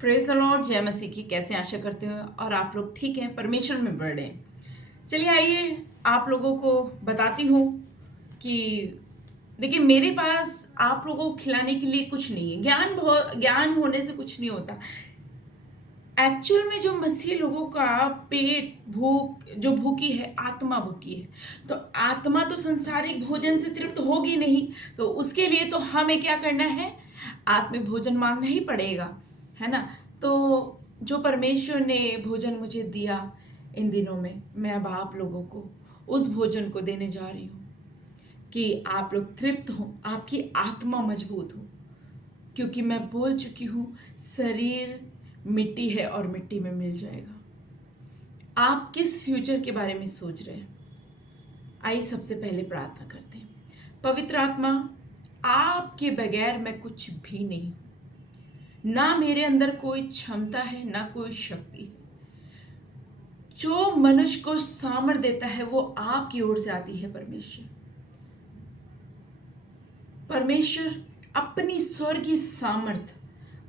Praise the Lord, जय मसीह की। कैसे आशा करते हो और आप लोग ठीक हैं, परमेश्वर में बड़े। चलिए आइए आप लोगों को बताती हूँ कि देखिए मेरे पास आप लोगों को खिलाने के लिए कुछ नहीं है। ज्ञान होने से कुछ नहीं होता। एक्चुअल में जो मसीह लोगों का पेट भूख जो भूखी है, आत्मा भूखी है। तो आत्मा तो संसारिक भोजन से तृप्त होगी नहीं, तो उसके लिए तो हमें क्या करना है? आत्मिक भोजन मांगना ही पड़ेगा, है ना। तो जो परमेश्वर ने भोजन मुझे दिया इन दिनों में, मैं अब आप लोगों को उस भोजन को देने जा रही हूँ कि आप लोग तृप्त हो, आपकी आत्मा मजबूत हो। क्योंकि मैं बोल चुकी हूँ, शरीर मिट्टी है और मिट्टी में मिल जाएगा। आप किस फ्यूचर के बारे में सोच रहे हैं? आइए सबसे पहले प्रार्थना करते हैं। पवित्र आत्मा, आपके बगैर मैं कुछ भी नहीं हूं। ना मेरे अंदर कोई क्षमता है, ना कोई शक्ति है। जो मनुष्य को सामर्थ देता है वो आपकी ओर से आती है। परमेश्वर अपनी स्वर्गीय सामर्थ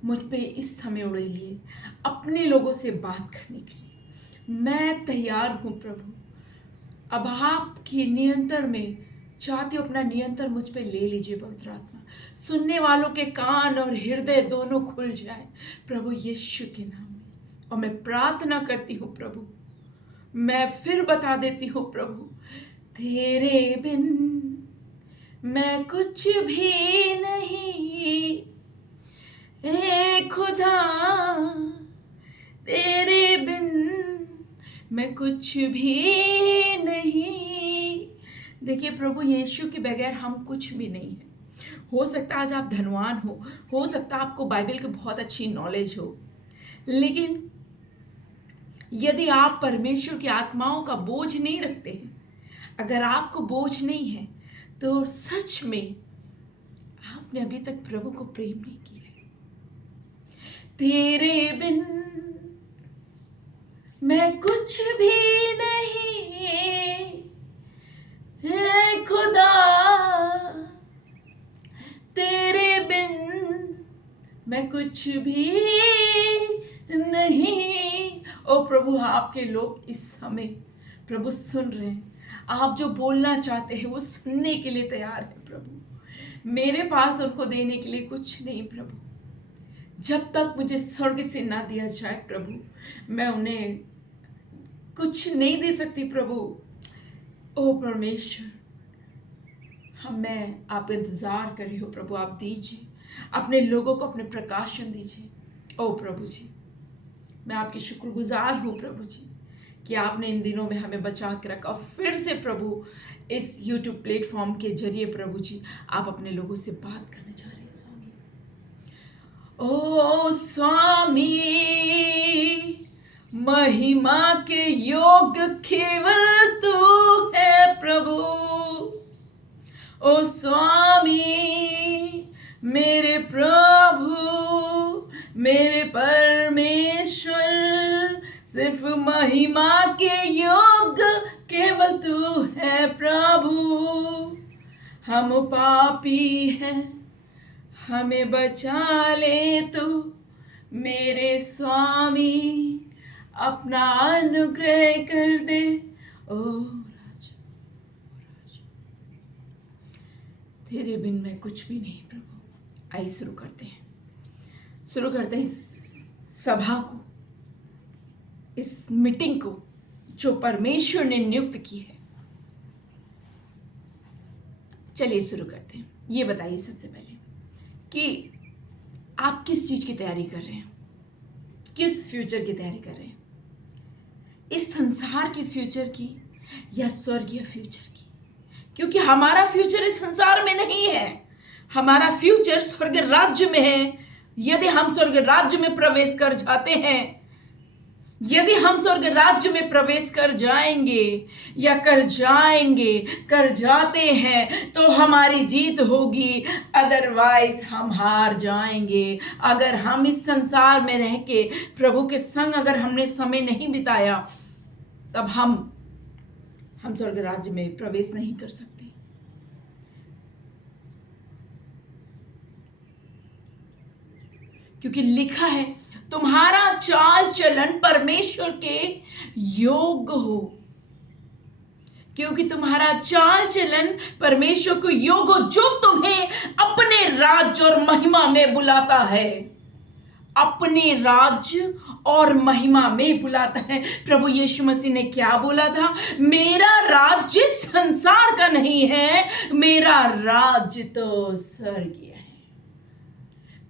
मुझ पे इस समय उड़ेलिए, अपने लोगों से बात करने के लिए मैं तैयार हूं प्रभु। अब आपके नियंत्रण में चाहती हूँ, अपना नियंत्रण मुझ पे ले लीजिए पवित्र आत्मा। सुनने वालों के कान और हृदय दोनों खुल जाए प्रभु यीशु के नाम में। और मैं प्रार्थना करती हूँ प्रभु, मैं फिर बता देती हूँ प्रभु, तेरे बिन मैं कुछ भी नहीं। ए खुदा, तेरे बिन मैं कुछ भी नहीं। देखिए प्रभु यीशु के बगैर हम कुछ भी नहीं है। हो सकता है आज आप धनवान हो सकता है आपको बाइबल की बहुत अच्छी नॉलेज हो, लेकिन यदि आप परमेश्वर की आत्माओं का बोझ नहीं रखते हैं, अगर आपको बोझ नहीं है, तो सच में आपने अभी तक प्रभु को प्रेम नहीं किया है। तेरे बिन मैं कुछ भी नहीं है खुदा, तेरे बिन मैं कुछ भी नहीं। ओ प्रभु, आपके लोग इस समय प्रभु सुन रहे हैं। आप जो बोलना चाहते हैं वो सुनने के लिए तैयार है प्रभु। मेरे पास उनको देने के लिए कुछ नहीं प्रभु। जब तक मुझे स्वर्ग से ना दिया जाए प्रभु, मैं उन्हें कुछ नहीं दे सकती प्रभु। ओ परमेश्वर, मैं आप इंतजार कर रही हो प्रभु। आप दीजिए, अपने लोगों को अपने प्रकाशन दीजिए। ओ प्रभु जी, मैं आपकी शुक्रगुजार हूँ प्रभु जी कि आपने इन दिनों में हमें बचा के रखा। और फिर से प्रभु इस YouTube प्लेटफॉर्म के जरिए प्रभु जी आप अपने लोगों से बात करने जा रहे हैं स्वामी। ओ स्वामी, महिमा के योग केवल तू है प्रभु। ओ स्वामी, मेरे प्रभु, मेरे परमेश्वर, सिर्फ महिमा के योग केवल तू है प्रभु। हम पापी हैं, हमें बचा ले तू मेरे स्वामी, अपना अनुग्रह कर दे ओ राजा। तेरे बिन मैं कुछ भी नहीं प्रभु। आइए शुरू करते हैं इस सभा को, इस मीटिंग को जो परमेश्वर ने नियुक्त की है। चलिए शुरू करते हैं। ये बताइए सबसे पहले कि आप किस चीज की तैयारी कर रहे हैं, किस फ्यूचर की तैयारी कर रहे हैं? इस संसार के फ्यूचर की या स्वर्गीय फ्यूचर की? क्योंकि हमारा फ्यूचर इस संसार में नहीं है, हमारा फ्यूचर स्वर्ग राज्य में है। यदि हम स्वर्ग राज्य में प्रवेश कर जाते हैं, यदि हम स्वर्ग राज्य में प्रवेश कर जाएंगे या कर जाते हैं, तो हमारी जीत होगी, अदरवाइज हम हार जाएंगे। अगर हम इस संसार में रह के प्रभु के संग अगर हमने समय नहीं बिताया, तब हम स्वर्ग राज्य में प्रवेश नहीं कर सकते। क्योंकि लिखा है, तुम्हारा चाल चलन परमेश्वर के योग्य हो, क्योंकि तुम्हारा चाल चलन परमेश्वर को योग्य हो, जो तुम्हें अपने राज्य और महिमा में बुलाता है, अपने राज्य और महिमा में बुलाता है। प्रभु यीशु मसीह ने क्या बोला था? मेरा राज्य संसार का नहीं है, मेरा राज्य तो स्वर्गीय है।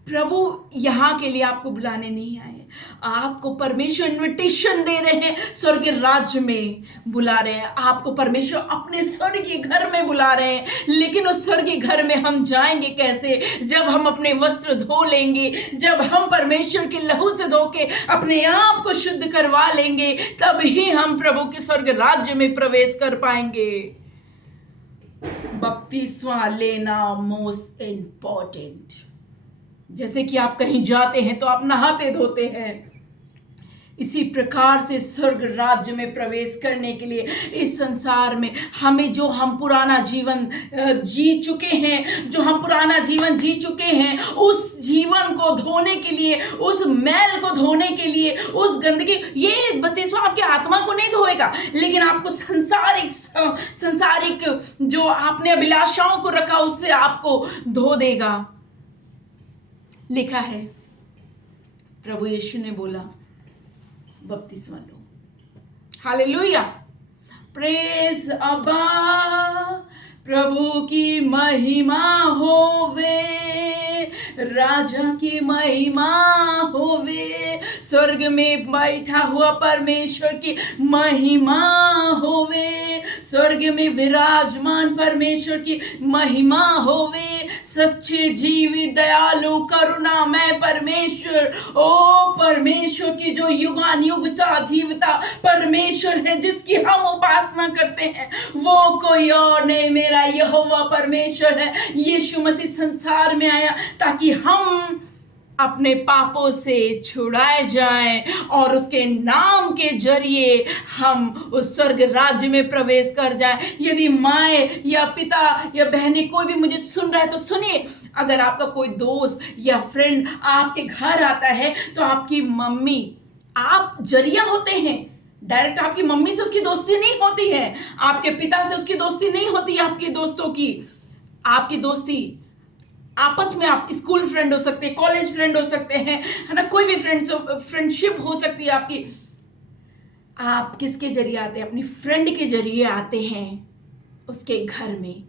प्रभु यहाँ के लिए आपको बुलाने नहीं आए, आपको परमेश्वर इन्विटेशन दे रहे हैं, स्वर्गीय राज्य में बुला रहे हैं, आपको परमेश्वर अपने स्वर्गीय घर में बुला रहे हैं। लेकिन उस स्वर्गीय घर में हम जाएंगे कैसे? जब हम अपने वस्त्र धो लेंगे, जब हम परमेश्वर के लहू से धो के अपने आप को शुद्ध करवा लेंगे, तब ही हम प्रभु के स्वर्ग राज्य में प्रवेश कर पाएंगे। बपतिस्मा लेना मोस्ट इंपॉर्टेंट। जैसे कि आप कहीं जाते हैं तो आप नहाते धोते हैं, इसी प्रकार से स्वर्ग राज्य में प्रवेश करने के लिए इस संसार में हमें, जो हम पुराना जीवन जी चुके हैं, जो हम पुराना जीवन जी चुके हैं, उस जीवन को धोने के लिए, उस मैल को धोने के लिए, उस गंदगी, ये बपतिस्मा आपकी आत्मा को नहीं धोएगा, लेकिन आपको संसारिक जो आपने अभिलाषाओं को रखा उससे आपको धो देगा। लिखा है, प्रभु यीशु ने बोला बपतिस्मा लो। हालेलुया, प्रेज अब्बा, प्रभु की महिमा होवे, राजा की महिमा होवे, स्वर्ग में बैठा हुआ परमेश्वर की महिमा होवे, स्वर्ग में विराजमान परमेश्वर की महिमा होवे, सच्चे जीवित दयालु करुणामय परमेश्वर, ओ परमेश्वर की जो युगान युगता जीवता परमेश्वर है, जिसकी हम उपासना करते हैं, वो कोई और नहीं, मेरा यहोवा परमेश्वर है। यीशु मसीह संसार में आया ताकि हम अपने पापों से छुड़ाए जाएं और उसके नाम के जरिए हम उस स्वर्ग राज्य में प्रवेश कर जाएं। यदि माए या पिता या बहनें कोई भी मुझे सुन रहा है तो सुनिए, अगर आपका कोई दोस्त या फ्रेंड आपके घर आता है तो आपकी मम्मी, आप जरिया होते हैं, डायरेक्ट आपकी मम्मी से उसकी दोस्ती नहीं होती है, आपके पिता से उसकी दोस्ती नहीं होती है, आपकी दोस्तों की, आपकी दोस्ती आपस में, आप स्कूल फ्रेंड हो सकते हैं, कॉलेज फ्रेंड हो सकते हैं, है ना, कोई भी फ्रेंडशिप हो सकती है आपकी। आप किसके जरिए आते हैं? अपनी फ्रेंड के जरिए आते हैं उसके घर में।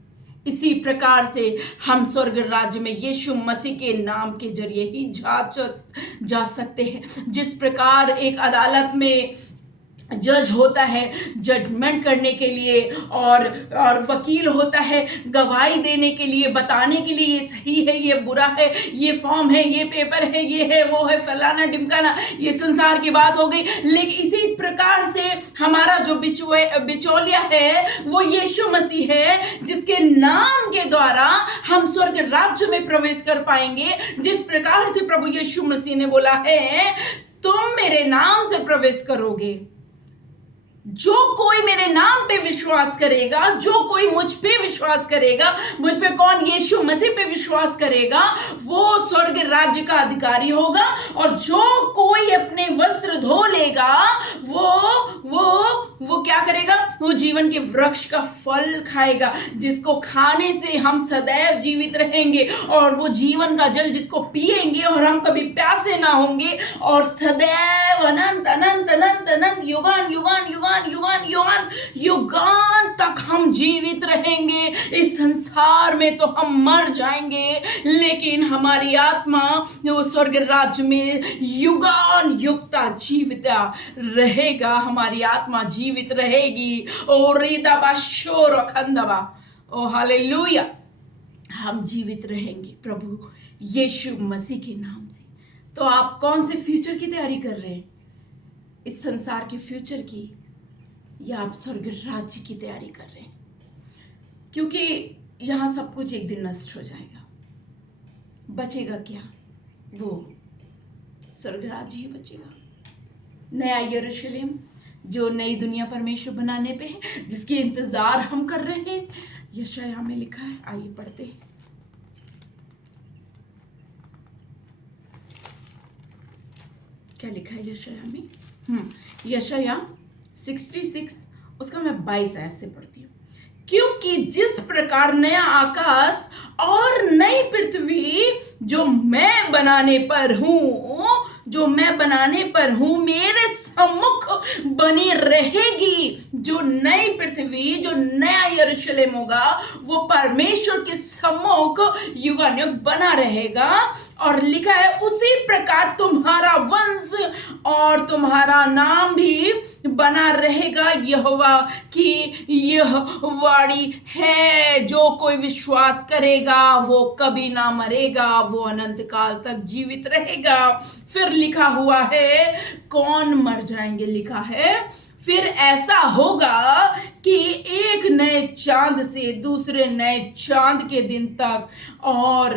इसी प्रकार से हम स्वर्ग राज्य में यीशु मसीह के नाम के जरिए ही जा सकते हैं। जिस प्रकार एक अदालत में जज होता है जजमेंट करने के लिए, और वकील होता है गवाही देने के लिए, बताने के लिए ये सही है, ये बुरा है, ये फॉर्म है, ये पेपर है, ये है, वो है, फलाना ढिमकाना, ये संसार की बात हो गई। लेकिन इसी प्रकार से हमारा जो बिचौलिया है वो यीशु मसीह है, जिसके नाम के द्वारा हम स्वर्ग राज्य में प्रवेश कर पाएंगे। जिस प्रकार से प्रभु यीशु मसीह ने बोला है, तुम मेरे नाम से प्रवेश करोगे, जो कोई मेरे नाम पे विश्वास करेगा, जो कोई मुझ पे विश्वास करेगा, मुझ पे कौन? यीशु मसीह पे विश्वास करेगा, वो स्वर्ग राज्य का अधिकारी होगा। और जो कोई अपने वस्त्र धो लेगा वो क्या करेगा? वो जीवन के वृक्ष का फल खाएगा, जिसको खाने से हम सदैव जीवित रहेंगे, और वो जीवन का जल जिसको पिएंगे और हम कभी प्यासे ना होंगे, और सदैव अनंत अनंत अनंत अनंत युगान युगान युगान युगान युगान युगान तक हम जीवित रहेंगे। इस संसार में तो हम मर जाएंगे, लेकिन हमारी आत्मा वो स्वर्ग राज्य में युगान युगता जीविता रहेगा, हमारी आत्मा जीवित रहेगी। ओ रीदाबा शोर खंदबा, ओ हालेलुया, हम जीवित रहेंगे प्रभु यीशु मसीह के नाम से। तो आप कौन से फ्यूचर की तैयारी कर रहे हैं? इस संसार के फ्यूचर की, या आप स्वर्ग राज्य की तैयारी कर रहे हैं? क्योंकि यहां सब कुछ एक दिन नष्ट हो जाएगा, बचेगा क्या? वो स्वर्ग राज्य ही बचेगा, नया यरूशलेम, जो नई दुनिया परमेश्वर बनाने पे है, जिसके इंतजार हम कर रहे हैं। यशायाह में लिखा है, आइए पढ़ते हैं। क्या लिखा है यशाया में, यशाया 66 उसका मैं 22 आयत से पढ़ती हूँ। क्योंकि जिस प्रकार नया आकाश और नई पृथ्वी जो मैं बनाने पर हूं मेरे सम्मुख बनी रहेगी, जो नई पृथ्वी जो नया यरूशलेम होगा वो परमेश्वर के सम्मुख युगानुयुग बना रहेगा। और लिखा है उसी प्रकार तुम्हारा वंश और तुम्हारा नाम भी बना रहेगा। यहोवा की यह वाणी है, जो कोई विश्वास करेगा वो कभी ना मरेगा, वो अनंत काल तक जीवित रहेगा। फिर लिखा हुआ है कौन मर जाएंगे, लिखा है फिर ऐसा होगा कि एक नए चांद से दूसरे नए चांद के दिन तक और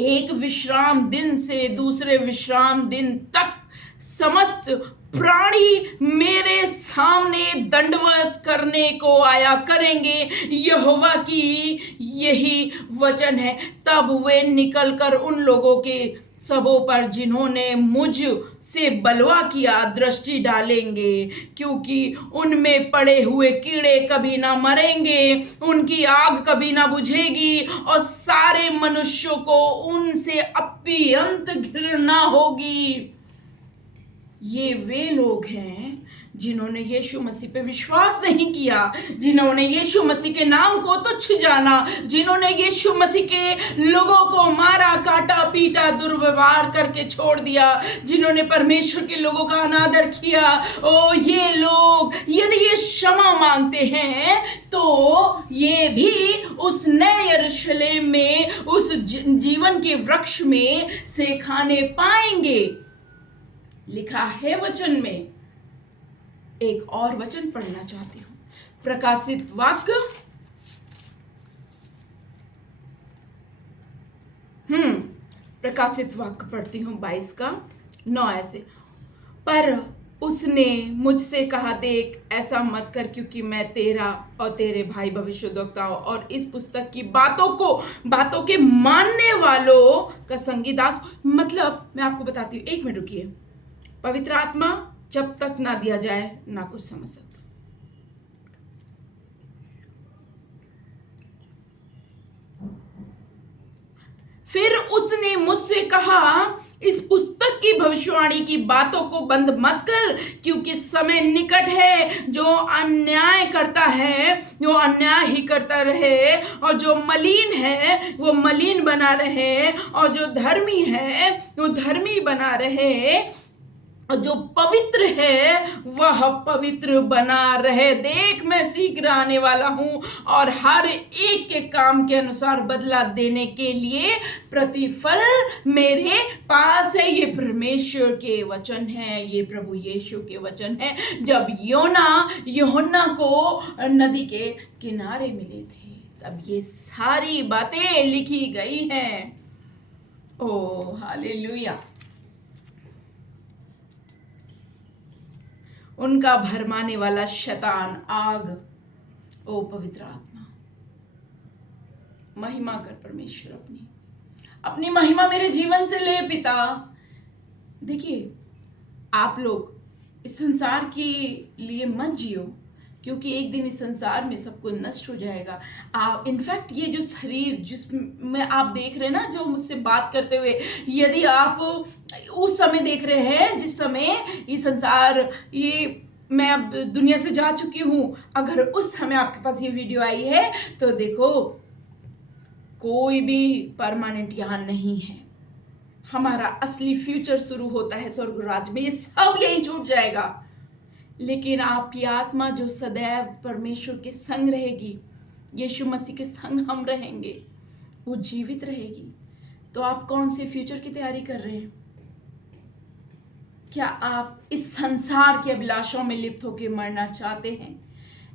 एक विश्राम दिन से दूसरे विश्राम दिन तक समस्त प्राणी मेरे सामने दंडवत करने को आया करेंगे। यहोवा की यही वचन है। तब वे निकलकर उन लोगों के सबों पर जिन्होंने मुझ से बलवा किया दृष्टि डालेंगे, क्योंकि उनमें पड़े हुए कीड़े कभी ना मरेंगे, उनकी आग कभी ना बुझेगी और सारे मनुष्यों को उनसे अत्यंत घृणा होगी। ये वे लोग हैं जिन्होंने यीशु मसीह पे विश्वास नहीं किया, जिन्होंने यीशु मसीह के नाम को तुच्छ जाना, जिन्होंने यीशु मसीह के लोगों को मारा, काटा, पीटा, दुर्व्यवहार करके छोड़ दिया, जिन्होंने परमेश्वर के लोगों का अनादर किया। ओ ये लोग यदि ये क्षमा मांगते हैं तो ये भी उस नए यरूशलेम में उस जीवन के वृक्ष में से खाने पाएंगे। लिखा है वचन में। एक और वचन पढ़ना चाहती हूं, प्रकाशित वाक्य प्रकाशित वाक्य पढ़ती हूं 22 का 9 ऐसे। पर उसने मुझसे कहा, देख ऐसा मत कर, क्योंकि मैं तेरा और तेरे भाई भविष्यद्वक्ताओं और इस पुस्तक की बातों के मानने वालों का संगी दास। मतलब मैं आपको बताती हूँ, एक मिनट रुकिए। पवित्र आत्मा जब तक ना दिया जाए ना कुछ समझ सकता। फिर उसने मुझसे कहा, इस पुस्तक की भविष्यवाणी की बातों को बंद मत कर, क्योंकि समय निकट है। जो अन्याय करता है वो अन्याय ही करता रहे, और जो मलिन है वो मलिन बना रहे, और जो धर्मी है वो धर्मी बना रहे, और जो पवित्र है वह पवित्र बना रहे। देख मैं शीघ्र आने वाला हूं, और हर एक के काम के अनुसार बदला देने के लिए प्रतिफल मेरे पास है। ये परमेश्वर के वचन है, ये प्रभु यीशु के वचन है। जब यूहन्ना को नदी के किनारे मिले थे तब ये सारी बातें लिखी गई हैं। ओ हालेलुया। उनका भरमाने वाला शैतान आग, ओ पवित्र आत्मा महिमा कर परमेश्वर, अपनी महिमा मेरे जीवन से ले पिता। देखिए आप लोग इस संसार के लिए मत जियो, क्योंकि एक दिन इस संसार में सब कुछ नष्ट हो जाएगा। आप इनफैक्ट ये जो शरीर जिसमें आप देख रहे हैं ना, जो मुझसे बात करते हुए, यदि आप उस समय देख रहे हैं जिस समय ये संसार, ये मैं अब दुनिया से जा चुकी हूं, अगर उस समय आपके पास ये वीडियो आई है तो देखो कोई भी परमानेंट यहाँ नहीं है। हमारा असली फ्यूचर शुरू होता है स्वर्ग राज्य में, ये सब यही छूट जाएगा। लेकिन आपकी आत्मा जो सदैव परमेश्वर के संग रहेगी, यीशु मसीह के संग हम रहेंगे, वो जीवित रहेगी। तो आप कौन से फ्यूचर की तैयारी कर रहे हैं? क्या आप इस संसार के अभिलाषों में लिप्त होकर मरना चाहते हैं,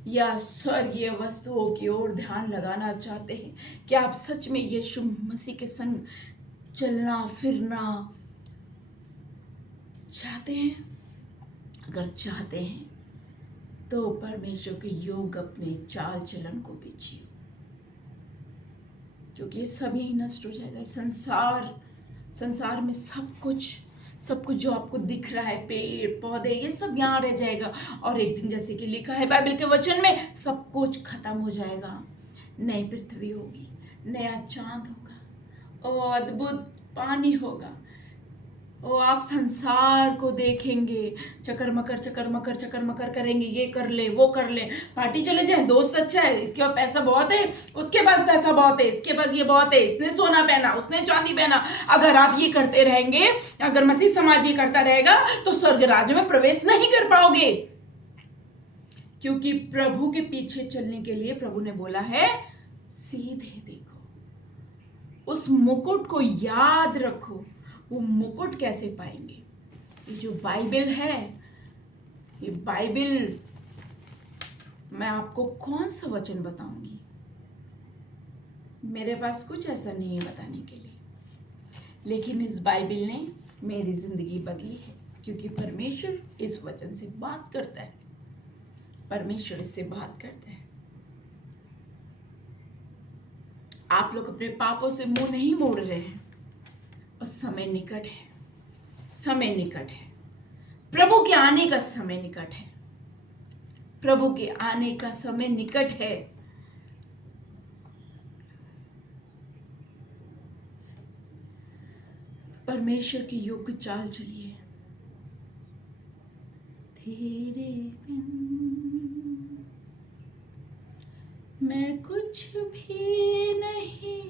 या स्वर्गीय वस्तुओं की ओर ध्यान लगाना चाहते हैं? क्या आप सच में यीशु मसीह के संग चलना फिरना चाहते हैं? अगर चाहते हैं तो परमेश्वर के योग अपने चाल चलन को भी जियो, क्योंकि ये सब यही नष्ट हो जाएगा। संसार में सब कुछ सब कुछ जो आपको दिख रहा है, पेड़ पौधे, ये सब यहाँ रह जाएगा। और एक दिन जैसे कि लिखा है बाइबल के वचन में, सब कुछ खत्म हो जाएगा। नई पृथ्वी होगी, नया चांद होगा, ओ अद्भुत पानी होगा। ओ आप संसार को देखेंगे, चकर मकर करेंगे, ये कर ले वो कर ले, पार्टी चले जाए, दोस्त अच्छा है, इसके पास पैसा बहुत है, उसके पास पैसा बहुत है, इसके पास ये बहुत है, इसने सोना पहना, उसने चांदी पहना। अगर आप ये करते रहेंगे, अगर मसीह समाज ये करता रहेगा, तो स्वर्ग राज्य में प्रवेश नहीं कर पाओगे। क्योंकि प्रभु के पीछे चलने के लिए प्रभु ने बोला है सीधे देखो, उस मुकुट को याद रखो। वो मुकुट कैसे पाएंगे? ये जो बाइबल है, ये बाइबल, मैं आपको कौन सा वचन बताऊंगी? मेरे पास कुछ ऐसा नहीं है बताने के लिए, लेकिन इस बाइबल ने मेरी जिंदगी बदली है। क्योंकि परमेश्वर इस वचन से बात करता है, परमेश्वर इससे बात करता है। आप लोग अपने पापों से मुंह नहीं मोड़ रहे हैं, और समय निकट है, समय निकट है। प्रभु के आने का समय निकट है, प्रभु के आने का समय निकट है। परमेश्वर की योग्य चाल चलिए। तेरे बिन मैं कुछ भी नहीं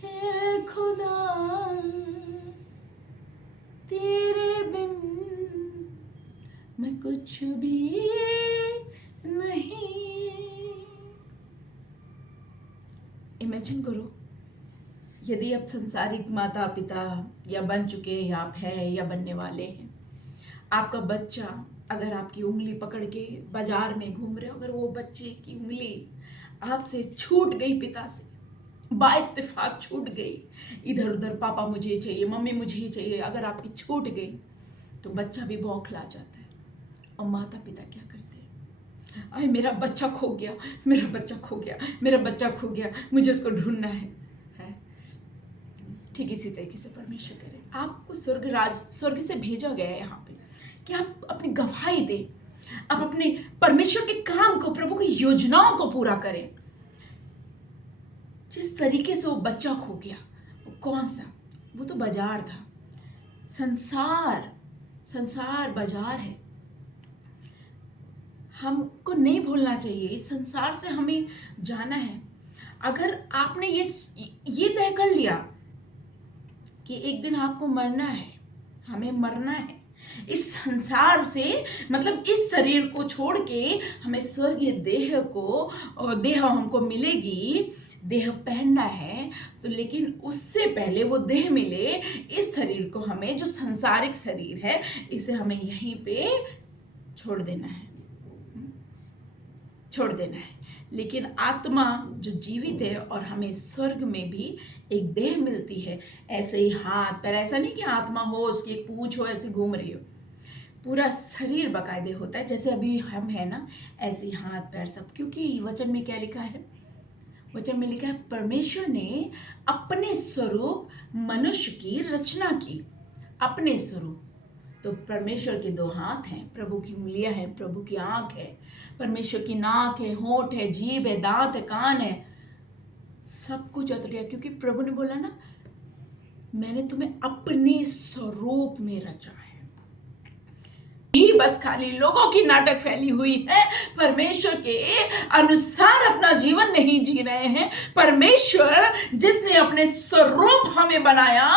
है खुदा, तेरे बिन मैं कुछ भी नहीं। इमेजिन करो, यदि आप संसारिक माता पिता या बन चुके हैं, या आप हैं या बनने वाले हैं, आपका बच्चा अगर आपकी उंगली पकड़ के बाजार में घूम रहे हो, अगर वो बच्चे की उंगली आपसे छूट गई, पिता से बाइत्तेफाक छूट गई, इधर उधर पापा मुझे चाहिए, मम्मी मुझे चाहिए, अगर आपकी छूट गई, तो बच्चा भी बौखला जाता है। और माता पिता क्या करते हैं? अरे मेरा बच्चा खो गया, मेरा बच्चा खो गया, मेरा बच्चा खो गया, मुझे उसको ढूंढना है। ठीक इसी तरीके से परमेश्वर करे, आपको स्वर्ग से भेजा गया है यहाँ पे कि आप अपनी गवाही दें, आप अपने परमेश्वर के काम को, प्रभु की योजनाओं को पूरा करें। जिस तरीके से वो बच्चा खो गया, वो कौन सा? वो तो बाजार था। संसार बाजार है। हमको नहीं भूलना चाहिए, इस संसार से हमें जाना है। अगर आपने ये तय कर लिया कि एक दिन आपको मरना है, हमें मरना है, इस संसार से, मतलब इस शरीर को छोड़ के हमें स्वर्गीय देह हमको मिलेगी, देह पहनना है, तो लेकिन उससे पहले वो देह मिले, इस शरीर को हमें, जो संसारिक शरीर है, इसे हमें यहीं पे छोड़ देना है, छोड़ देना है। लेकिन आत्मा जो जीवित है, और हमें स्वर्ग में भी एक देह मिलती है, ऐसे ही हाथ पैर, ऐसा नहीं कि आत्मा हो, उसकी एक पूंछ हो, ऐसे घूम रही हो, पूरा शरीर बकायदे होता है, जैसे अभी हम है ना, ऐसे ही हाथ पैर सब। क्योंकि वचन में क्या लिखा है? वचन में लिखा है परमेश्वर ने अपने स्वरूप मनुष्य की रचना की, अपने स्वरूप। तो परमेश्वर के 2 हाथ हैं, प्रभु की उंगलियां हैं, प्रभु की आंख है, परमेश्वर की नाक है, होंठ है, जीभ है, दांत है, कान है, सब कुछ अत गया। क्योंकि प्रभु ने बोला ना, मैंने तुम्हें अपने स्वरूप में रचा है। ही बस खाली लोगों की नाटक फैली हुई है, परमेश्वर के अनुसार अपना जीवन नहीं जी रहे हैं। परमेश्वर जिसने अपने स्वरूप हमें बनाया,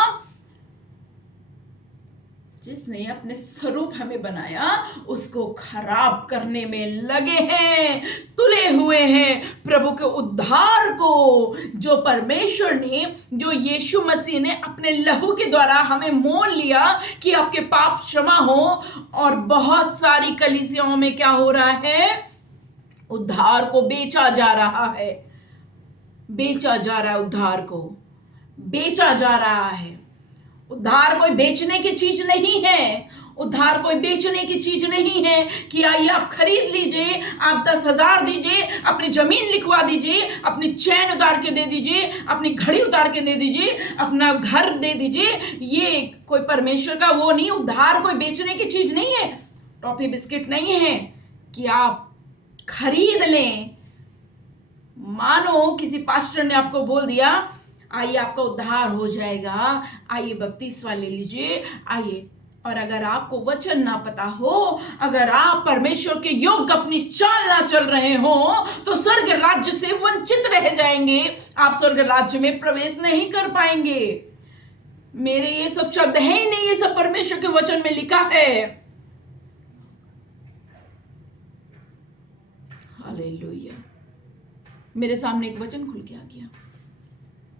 जिसने अपने स्वरूप हमें बनाया, उसको खराब करने में लगे हैं, तुले हुए हैं। प्रभु के उद्धार को, जो परमेश्वर ने, जो यीशु मसीह ने अपने लहू के द्वारा हमें मोल लिया कि आपके पाप क्षमा हो, और बहुत सारी कलीसियाओं में क्या हो रहा है? उद्धार को बेचा जा रहा है, बेचा जा रहा है, उद्धार को बेचा जा रहा है। उद्धार कोई बेचने की चीज नहीं है, उद्धार कोई बेचने की चीज नहीं है कि आइए आप खरीद लीजिए, आप 10,000 दीजिए, अपनी जमीन लिखवा दीजिए, अपनी चैन उतार के दे दीजिए, अपनी घड़ी उतार के दे दीजिए, अपना घर दे दीजिए। ये कोई परमेश्वर का वो नहीं, उद्धार कोई बेचने की चीज नहीं है, टॉफी बिस्किट नहीं है कि आप खरीद लें। मानो किसी पास्टर ने आपको बोल दिया आइए आपका उद्धार हो जाएगा, आइए बपतिस्मा ले लीजिए, आइए। और अगर आपको वचन ना पता हो, अगर आप परमेश्वर के योग्य अपनी चाल ना चल रहे हो, तो स्वर्ग राज्य से वंचित रह जाएंगे, आप स्वर्ग राज्य में प्रवेश नहीं कर पाएंगे। मेरे ये सब शब्द है ही नहीं, ये सब परमेश्वर के वचन में लिखा है। हालेलुया। मेरे सामने एक वचन खुल के आ गया।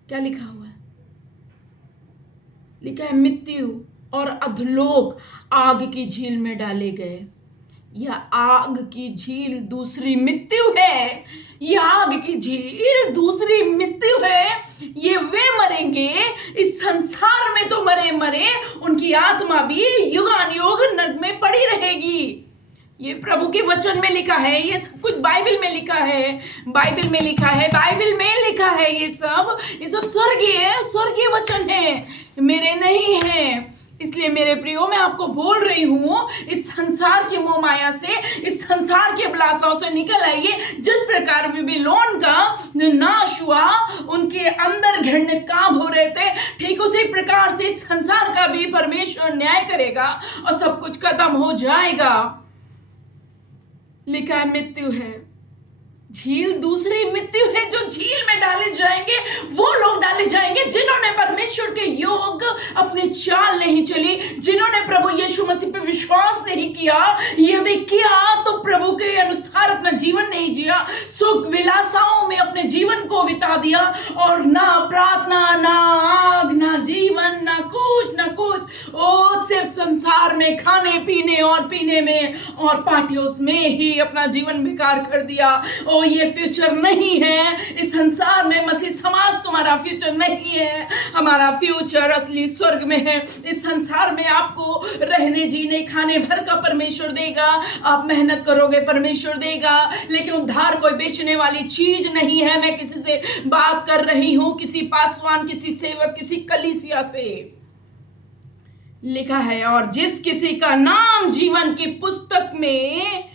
क्या लिखा हुआ है? लिखा है मृत्यु और अधोलोक आग की झील में डाले गए। यह आग की झील दूसरी मृत्यु है। यह आग की झील दूसरी मृत्यु है। ये वे मरेंगे, इस संसार में तो मरे मरे, उनकी आत्मा भी युगानुयुग नरक में पड़ी रहेगी। ये प्रभु के वचन में लिखा है, ये सब कुछ बाइबल में लिखा है, बाइबल में लिखा है, बाइबल में लिखा है। ये सब स्वर्गीय वचन है, मेरे नहीं है। इसलिए मेरे प्रियो, मैं आपको बोल रही हूं, इस संसार की मोह माया से, इस संसार की अभिलाषाओं से निकल आइए। जिस प्रकार बेबीलोन का नाश हुआ, उनके अंदर घृणित काम हो रहे थे, ठीक उसी प्रकार से इस संसार का भी परमेश्वर न्याय करेगा और सब कुछ खत्म हो जाएगा। लिखा है मृत्यु है, झील दूसरी मृत्यु है। जो झील में डाले जाएंगे वो लोग डाले जाएंगे जिन्होंने परमेश्वर के योग अपनी चाल नहीं चली, जिन्होंने प्रभु यीशु मसीह पे विश्वास नहीं किया, यदि किया तो प्रभु के अनुसार अपना जीवन नहीं जिया, सुख विलासाओं में अपने जीवन को बिता दिया, और ना प्रार्थना, ना आग, ना जीवन, ना कुछ, ओ सिर्फ संसार में खाने पीने और पीने में और पार्टियों में ही अपना जीवन बेकार कर दिया। ओ ये फ्यूचर नहीं है, इस संसार में मसीह समाज तुम्हारा फ्यूचर नहीं है, हमारा फ्यूचर असली स्वर्ग में है। इस संसार में आपको रहने जीने खाने भर का परमेश्वर देगा, आप मेहनत करोगे परमेश्वर देगा, लेकिन उद्धार कोई बेचने वाली चीज नहीं है। मैं किसी से बात कर रही हूं, किसी पासवान, किसी सेवक, किसी कलीसिया से। लिखा है, और जिस किसी का नाम जीवन की पुस्तक में,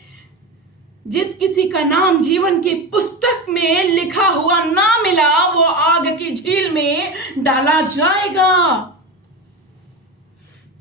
जिस किसी का नाम जीवन की पुस्तक में लिखा हुआ ना मिला, वो आग की झील में डाला जाएगा।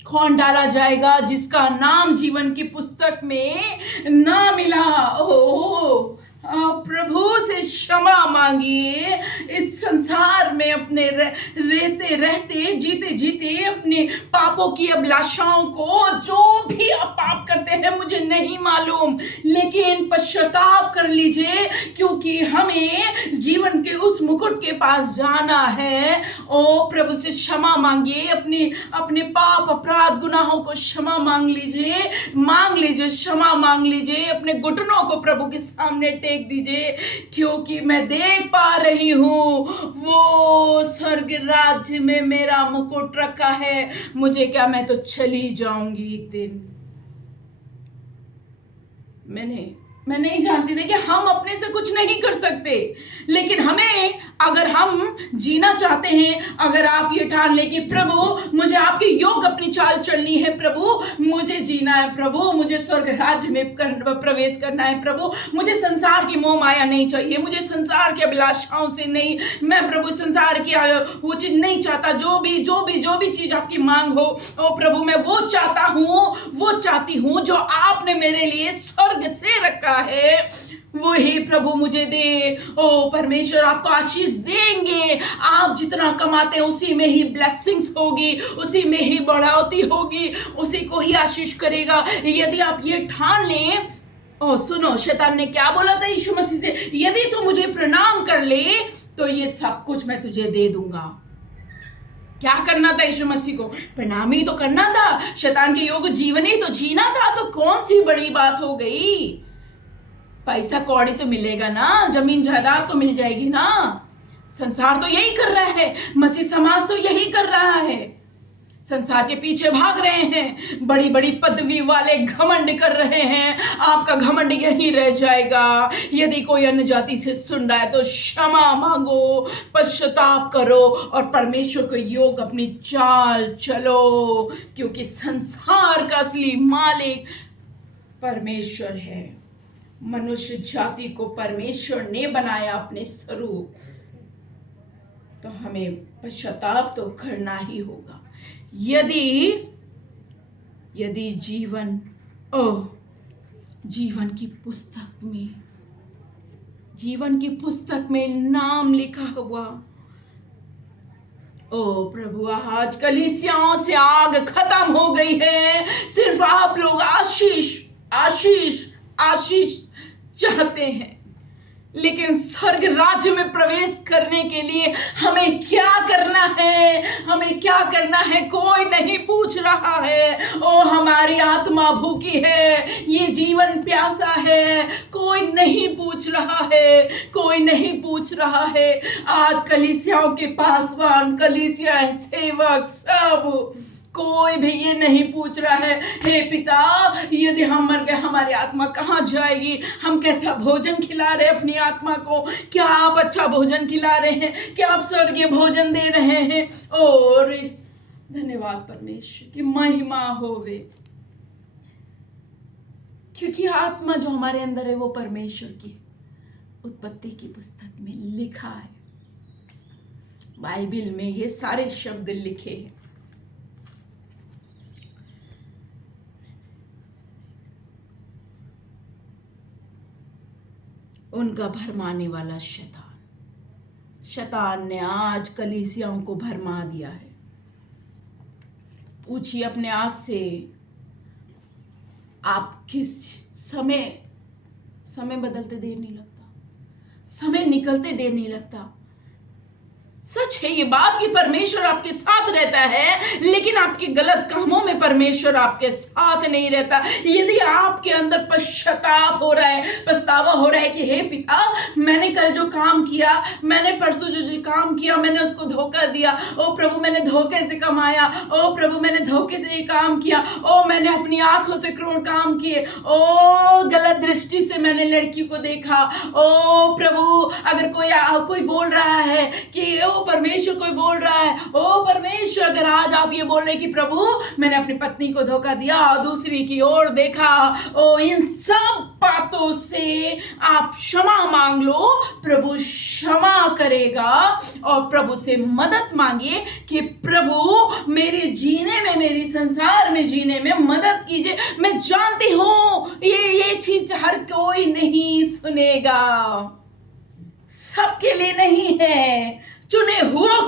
कौन डाला जाएगा? जिसका नाम जीवन की पुस्तक में ना मिला। ओह, प्रभु से क्षमा मांगिए। इस संसार में अपने रहते रहते, जीते जीते अपने पापों की अभिलाषाओं को, जो भी आप पाप करते हैं मुझे नहीं मालूम, लेकिन पश्चाताप कर लीजिए, क्योंकि हमें जीवन के उस मुकुट के पास जाना है। ओ प्रभु से क्षमा मांगिए, अपने पाप अपराध गुनाहों को क्षमा मांग लीजिए, क्षमा मांग लीजिए। अपने घुटनों को प्रभु के सामने टेक दीजिए, क्योंकि मैं देख पा रही हूं वो स्वर्ग राज्य में मेरा मुकुट रखा है। मुझे क्या, मैं तो चली जाऊंगी एक दिन। मैं नहीं जानती थी कि हम अपने से कुछ नहीं कर सकते, लेकिन हमें, अगर हम जीना चाहते हैं, अगर आप ये ठान लें कि प्रभु मुझे आपके योग अपनी चाल चलनी है, प्रभु मुझे जीना है, प्रभु मुझे स्वर्ग राज्य में प्रवेश करना है, प्रभु मुझे संसार की मोह माया नहीं चाहिए, मुझे संसार की अभिलाषाओं से नहीं, मैं प्रभु संसार की वो चीज नहीं चाहता। जो भी चीज आपकी मांग हो, ओ प्रभु मैं वो चाहती हूँ जो आपने मेरे लिए स्वर्ग से रखा है, वही प्रभु मुझे दे। ओ परमेश्वर आपको आशीष देंगे। आप जितना कमाते हैं उसी में ही ब्लेसिंग्स होगी, उसी में ही बढ़ोतरी होगी, उसी को ही आशीष करेगा, यदि आप ये ठान लें। ओ सुनो, शैतान ने क्या बोला था यीशु मसीह से? यदि तू मुझे प्रणाम कर ले तो ये सब कुछ मैं तुझे दे दूंगा। क्या करना था यीशु मसीह को? प्रणाम ही तो करना था, शैतान के योग जीवन ही तो जीना था, तो कौन सी बड़ी बात हो गई? पैसा कौड़ी तो मिलेगा ना, जमीन जायदाद तो मिल जाएगी ना। संसार तो यही कर रहा है, मसीह समाज तो यही कर रहा है। संसार के पीछे भाग रहे हैं, बड़ी बड़ी पदवी वाले घमंड कर रहे हैं, आपका घमंड यहीं रह जाएगा। यदि कोई अन्य जाति से सुन रहा है तो क्षमा मांगो, पश्चाताप करो और परमेश्वर को योग अपनी चाल चलो, क्योंकि संसार का असली मालिक परमेश्वर है। मनुष्य जाति को परमेश्वर ने बनाया अपने स्वरूप, तो हमें पश्चाताप तो करना ही होगा। यदि जीवन की पुस्तक में नाम लिखा हुआ, ओ प्रभु, आज कलीसियाओं से आग खत्म हो गई है। सिर्फ आप लोग आशीष आशीष आशीष चाहते हैं, लेकिन स्वर्ग राज्य में प्रवेश करने के लिए हमें क्या करना है कोई नहीं पूछ रहा है। ओ हमारी आत्मा भूखी है, ये जीवन प्यासा है, कोई नहीं पूछ रहा है। आज कलीसियाओं के पासवान, कलीसिया सेवक, सब कोई भी ये नहीं पूछ रहा है, हे पिता, यदि हम मर गए हमारी आत्मा कहाँ जाएगी? हम कैसा भोजन खिला रहे अपनी आत्मा को? क्या आप अच्छा भोजन खिला रहे हैं? क्या आप स्वर्गीय भोजन दे रहे हैं? और धन्यवाद परमेश्वर की महिमा होवे, क्योंकि आत्मा जो हमारे अंदर है वो परमेश्वर की उत्पत्ति की पुस्तक में लिखा है। बाइबल में ये सारे शब्द लिखे हैं। उनका भरमाने वाला शैतान ने आज कलीसियाओं को भरमा दिया है। पूछिए अपने आप से, आप किस समय बदलते देर नहीं लगता, समय निकलते देर नहीं लगता। सच है ये बात कि परमेश्वर आपके साथ रहता है, लेकिन आपके गलत कामों में परमेश्वर आपके साथ नहीं रहता। यदि आपके अंदर पश्चाताप हो रहा है, पछतावा हो रहा है कि हे पिता, मैंने कल जो काम किया, मैंने परसों जो काम किया, मैंने उसको धोखा दिया। ओ प्रभु, मैंने धोखे से कमाया। ओ प्रभु, मैंने धोखे से ये काम किया। ओ मैंने अपनी आंखों से क्रूर काम किए। ओ गलत दृष्टि से मैंने लड़की को देखा। ओ प्रभु, अगर कोई बोल रहा है कि ओ परमेश्वर, कोई बोल रहा है ओ परमेश्वर, अगर आज आप ये बोल रहे कि प्रभु मैंने अपनी पत्नी को धोखा दिया, दूसरी की ओर देखा, ओ इन सब बातों से आप क्षमा मांग लो, प्रभु क्षमा करेगा। और प्रभु से मदद मांगिए कि प्रभु मेरे जीने में, मेरी संसार में जीने में मदद कीजिए। मैं जानती हूं ये चीज हर कोई नहीं सुनेगा, सबके लिए नहीं है, चुने हुओं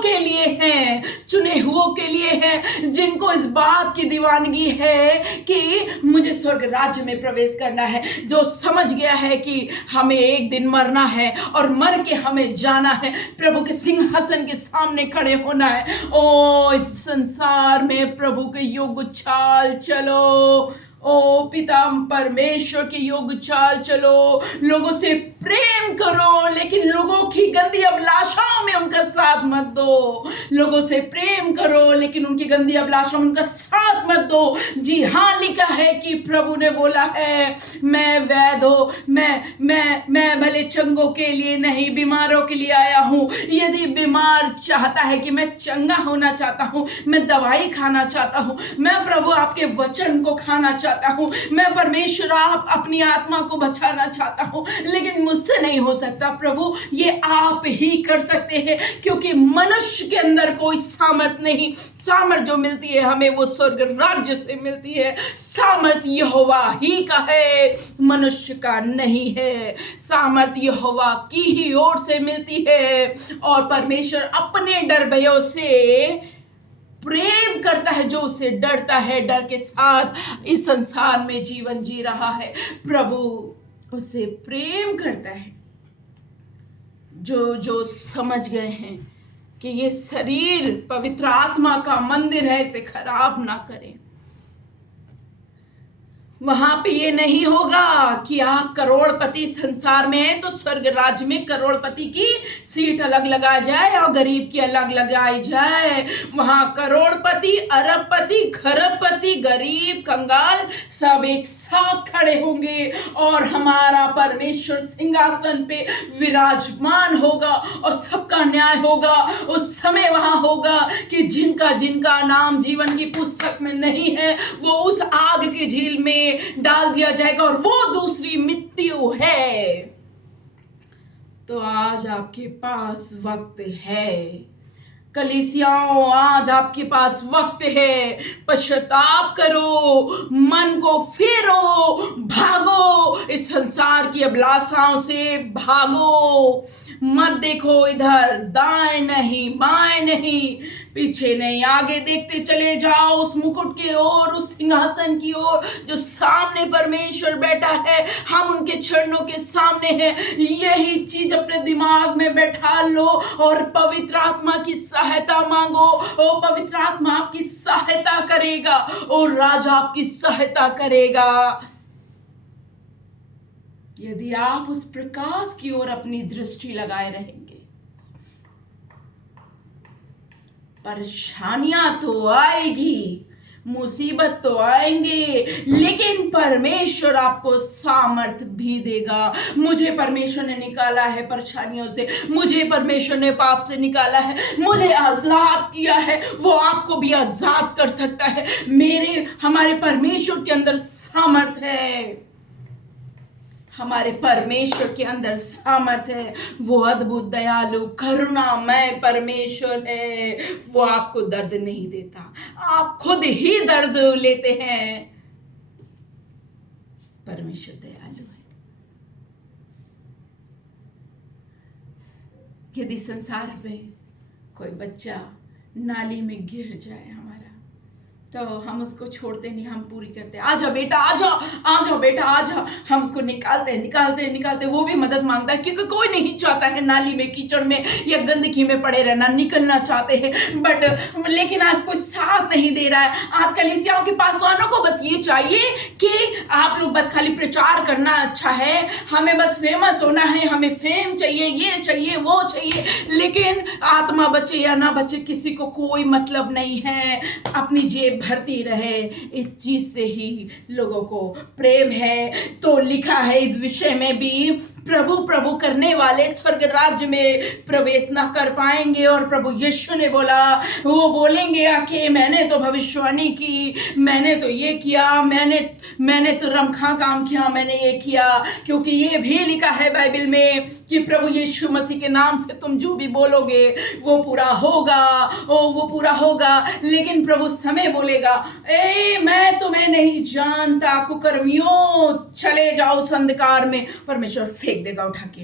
के लिए है, जिनको इस बात की दीवानगी है कि मुझे स्वर्ग राज्य में प्रवेश करना है, जो समझ गया है कि हमें एक दिन मरना है और मर के हमें जाना है, प्रभु के सिंहासन के सामने खड़े होना है। ओ इस संसार में प्रभु के योग्य चाल चलो, ओ पिता परमेश्वर के योग चाल चलो, लोगों से प्रेम करो, लेकिन लोगों की गंदी अभिलाषाओं में उनका साथ मत दो। लोगों से प्रेम करो, लेकिन उनकी गंदी अभिलाषाओं में उनका साथ मत दो। जी हाँ, लिखा है कि प्रभु ने बोला है, मैं वैद हो, मैं भले चंगों के लिए नहीं बीमारों के लिए आया हूँ। यदि बीमार चाहता है कि मैं चंगा होना चाहता हूँ, मैं दवाई खाना चाहता हूँ, मैं प्रभु आपके वचन को खाना चाहता हूं, मैं परमेश्वर आप अपनी आत्मा को बचाना चाहता हूं, लेकिन मुझसे नहीं हो सकता प्रभु, ये आप ही कर सकते हैं, क्योंकि मनुष्य के अंदर कोई सामर्थ नहीं। सामर्थ जो मिलती है हमें वो स्वर्ग राज्य से मिलती है। सामर्थ यहोवा ही का है, मनुष्य का नहीं है। सामर्थ यहोवा की ही ओर से मिलती है, और परमेश्वर अपने डर भयों से प्रेम करता है जो उससे डरता है। डर के साथ इस संसार में जीवन जी रहा है, प्रभु उसे प्रेम करता है। जो समझ गए हैं कि ये शरीर पवित्र आत्मा का मंदिर है, इसे खराब ना करें। वहां पे ये नहीं होगा कि आप करोड़पति संसार में है तो स्वर्ग राज्य में करोड़पति की सीट अलग लगाई जाए और गरीब की अलग लगाई जाए। वहां करोड़पति, अरबपति, खरबपति, गरीब, कंगाल सब एक साथ खड़े होंगे और हमारा परमेश्वर सिंहासन पे विराजमान होगा और सबका न्याय होगा। उस समय वहां होगा कि जिनका जिनका नाम जीवन की पुस्तक में नहीं है वो उस आग की झील में डाल दिया जाएगा और वो दूसरी मृत्यु है। तो आज आपके पास वक्त है कलीसियाओं, आज आपके पास वक्त है। पश्चाताप करो, मन को फेरो, भागो इस संसार की अभिलाषाओं से भागो। मत देखो इधर, दाएं नहीं बाएं नहीं, पीछे नहीं, आगे देखते चले जाओ उस मुकुट की ओर, उस सिंहासन की ओर जो सामने परमेश्वर बैठा है। हम उनके चरणों के सामने हैं। यही चीज अपने दिमाग में बैठा लो और पवित्र आत्मा की सहायता मांगो। ओ पवित्र आत्मा आपकी सहायता करेगा और राजा आपकी सहायता करेगा। यदि आप उस प्रकाश की ओर अपनी दृष्टि लगाए रहेंगे। परेशानियां तो आएगी, मुसीबत तो आएंगे, लेकिन परमेश्वर आपको सामर्थ भी देगा। मुझे परमेश्वर ने निकाला है परेशानियों से, मुझे परमेश्वर ने पाप से निकाला है, मुझे आजाद किया है, वो आपको भी आजाद कर सकता है। हमारे परमेश्वर के अंदर सामर्थ है, हमारे परमेश्वर के अंदर सामर्थ है। वो अद्भुत, दयालु, करुणामय परमेश्वर है। वो आपको दर्द नहीं देता, आप खुद ही दर्द लेते हैं। परमेश्वर दयालु है। यदि संसार में कोई बच्चा नाली में गिर जाए हमारा, तो हम उसको छोड़ते नहीं, हम पूरी करते। आ जाओ बेटा, आ जाओ, आ जाओ बेटा, आ जाओ। हम उसको निकालते। वो भी मदद मांगता है क्योंकि कोई नहीं चाहता है नाली में, कीचड़ में या गंदगी में पड़े रहना, निकलना चाहते हैं लेकिन आज कोई साथ नहीं दे रहा है। आज कलीसियाओं के पासवानों को बस ये चाहिए कि आप लोग बस खाली प्रचार करना अच्छा है, हमें बस फेमस होना है, हमें फेम चाहिए, ये चाहिए, वो चाहिए, लेकिन आत्मा बचे या ना बचे किसी को कोई मतलब नहीं है। अपनी जेब भरती रहे, इस चीज से ही लोगों को प्रेम है। तो लिखा है इस विषय में भी, प्रभु प्रभु करने वाले स्वर्ग राज्य में प्रवेश न कर पाएंगे। और प्रभु यीशु ने बोला, वो बोलेंगे आके मैंने तो भविष्यवाणी की, मैंने तो ये किया, मैंने तो रमखा काम किया, मैंने ये किया। क्योंकि ये भी लिखा है बाइबल में कि प्रभु यीशु मसीह के नाम से तुम जो भी बोलोगे वो पूरा होगा, वो पूरा होगा। लेकिन प्रभु समय बोलेगा, ए मैं तुम्हें नहीं जानता कुकर्मियों, चले जाओ उस अंधकार में। परमेश्वर फेंक देगा उठा के।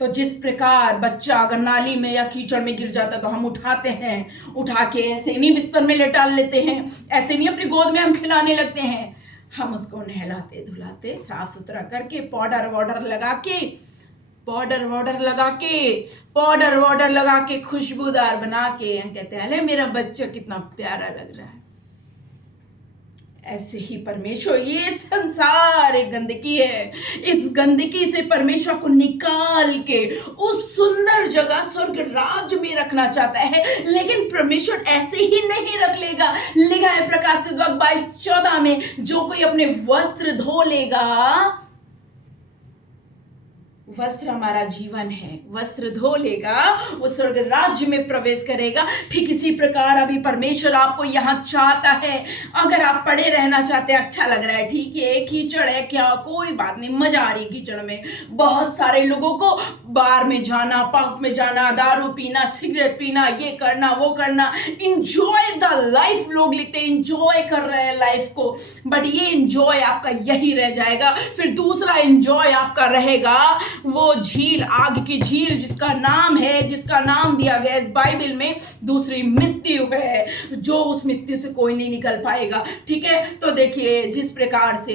तो जिस प्रकार बच्चा अगर नाली में या कीचड़ में गिर जाता तो हम उठाते हैं, उठा के ऐसे नहीं बिस्तर में लेटा लेते हैं, ऐसे नहीं अपनी गोद में हम खिलाने लगते हैं। हम उसको नहलाते धुलाते साफ सुथरा करके पाउडर वाडर लगा के खुशबूदार बना के कहते हैं, अरे मेरा बच्चा कितना प्यारा लग रहा है। ऐसे ही परमेश्वर, ये संसार एक गंदगी है, इस गंदगी से परमेश्वर को निकाल के उस सुंदर जगह स्वर्ग राज में रखना चाहता है। लेकिन परमेश्वर ऐसे ही नहीं रख लेगा। लिखा है प्रकाशित वाक्य 22:14 में, जो कोई अपने वस्त्र धो लेगा, वस्त्र हमारा जीवन है, वस्त्र धो लेगा वो स्वर्ग राज्य में प्रवेश करेगा। ठीक इसी प्रकार अभी परमेश्वर आपको यहाँ चाहता है। अगर आप पड़े रहना चाहते हैं, अच्छा लग रहा है, ठीक है, कीचड़ है, क्या कोई बात नहीं, मजा आ रही कीचड़ में। बहुत सारे लोगों को बार में जाना, पब में जाना, दारू पीना, सिगरेट पीना, ये करना, वो करना, इंजॉय द लाइफ लोग लिखते हैं, इंजॉय कर रहे हैं लाइफ को। बट ये इंजॉय आपका यही रह जाएगा। फिर दूसरा इंजॉय आपका रहेगा वो झील, आग की झील, जिसका नाम दिया गया इस बाइबल में, दूसरी मृत्यु है, जो उस मृत्यु से कोई नहीं निकल पाएगा। ठीक है, तो देखिए जिस प्रकार से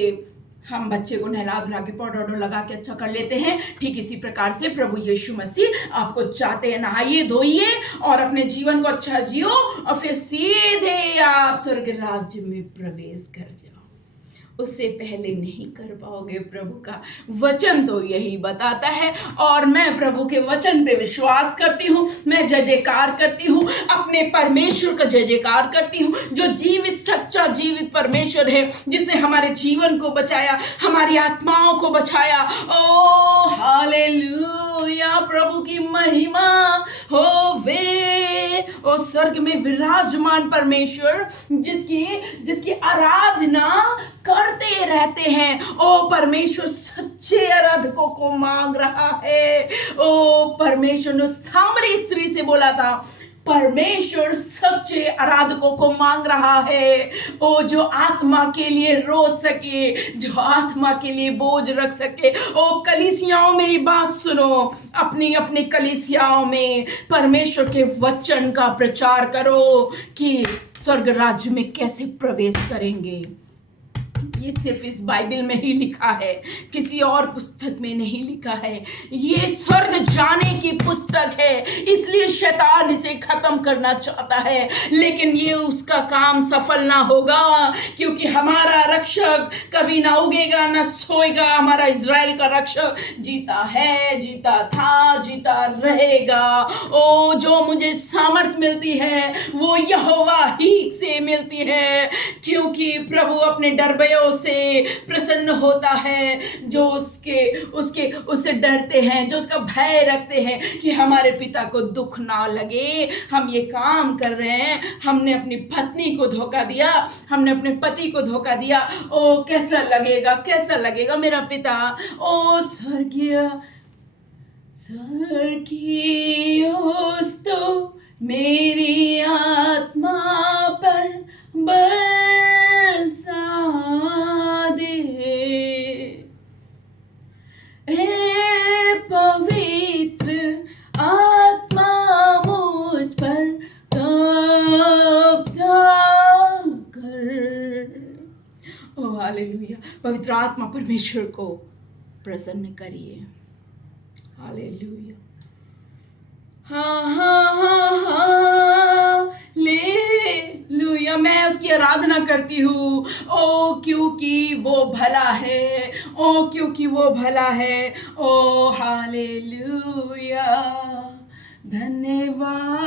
हम बच्चे को नहला धुला के पाउडर लगा के अच्छा कर लेते हैं, ठीक इसी प्रकार से प्रभु यीशु मसीह आपको चाहते हैं। नहाइए धोइए और अपने जीवन को अच्छा जियो और फिर सीधे आप स्वर्ग राज्य में प्रवेश कर जाओ। उससे पहले नहीं कर पाओगे। प्रभु का वचन तो यही बताता है, और मैं प्रभु के वचन पे विश्वास करती हूँ। मैं जय जयकार करती हूँ, अपने परमेश्वर का जय जयकार करती हूँ, जो जीवित सच्चा जीवित परमेश्वर है, जिसने हमारे जीवन को बचाया, हमारी आत्माओं को बचाया। ओ हालेलुया, प्रभु की महिमा होवे। ओ स्वर्ग में विराजमान परमेश्वर, जिसकी जिसकी आराधना करते रहते हैं, ओ परमेश्वर सच्चे आराधकों को मांग रहा है। ओ परमेश्वर ने सामरी स्त्री से बोला था, परमेश्वर सच्चे आराधकों को मांग रहा है। ओ जो आत्मा के लिए रो सके, जो आत्मा के लिए बोझ रख सके। ओ कलीसियाओं, मेरी बात सुनो, अपनी अपनी कलीसियाओं में परमेश्वर के वचन का प्रचार करो कि स्वर्ग राज्य में कैसे प्रवेश करेंगे। ये सिर्फ इस बाइबल में ही लिखा है, किसी और पुस्तक में नहीं लिखा है। ये स्वर्ग जाने की पुस्तक है, इसलिए शैतान इसे खत्म करना चाहता है, लेकिन ये उसका काम सफल ना होगा, क्योंकि हमारा रक्षक कभी ना उगेगा ना सोएगा। हमारा इज़राइल का रक्षक जीता है, जीता था, जीता रहेगा। ओ जो मुझे सामर्थ मिलती है वो यहोवा ही से मिलती है, क्योंकि प्रभु अपने डरबयों से प्रसन्न होता है, जो उससे डरते हैं, जो उसका भय रखते हैं कि हमारे पिता को दुख ना लगे। हम ये काम कर रहे हैं, हमने अपनी पत्नी को धोखा दिया, हमने अपने पति को धोखा दिया। ओ कैसा लगेगा, कैसा लगेगा मेरा पिता। ओ स्वर्गीय तो मेरी आत्मा पर बरसा दे, ए पवित्र आत्मा मुझ पर कब्जा कर। ओ हालेलुया, पवित्र आत्मा परमेश्वर को प्रसन्न करिए। हालेलुया, हाँ हाँ हाँ हाँ ले लुया, मैं उसकी आराधना करती हूँ। ओ क्योंकि वो भला है, ओ क्योंकि वो भला है। ओ हालेलुया, धन्यवाद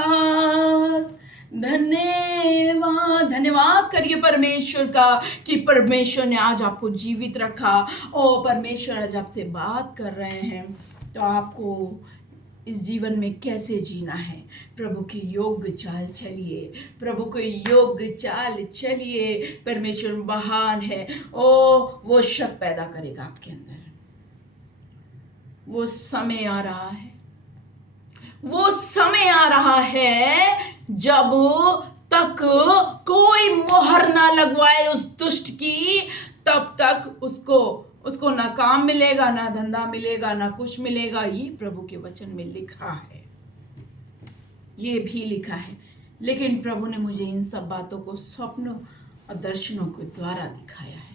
धन्यवाद धन्यवाद करिए परमेश्वर का कि परमेश्वर ने आज आपको जीवित रखा। ओ परमेश्वर आज आपसे बात कर रहे हैं, तो आपको इस जीवन में कैसे जीना है। प्रभु की योग्य चाल चलिए, प्रभु को योग्य चाल चलिए। परमेश्वर महान है। ओ वो शक पैदा करेगा आपके अंदर। वो समय आ रहा है, वो समय आ रहा है जब तक कोई मोहर ना लगवाए उस दुष्ट की, तब तक उसको ना काम मिलेगा, ना धंधा मिलेगा, ना कुछ मिलेगा। ये प्रभु के वचन में लिखा है, ये भी लिखा है। लेकिन प्रभु ने मुझे इन सब बातों को स्वप्नों और दर्शनों के द्वारा दिखाया है,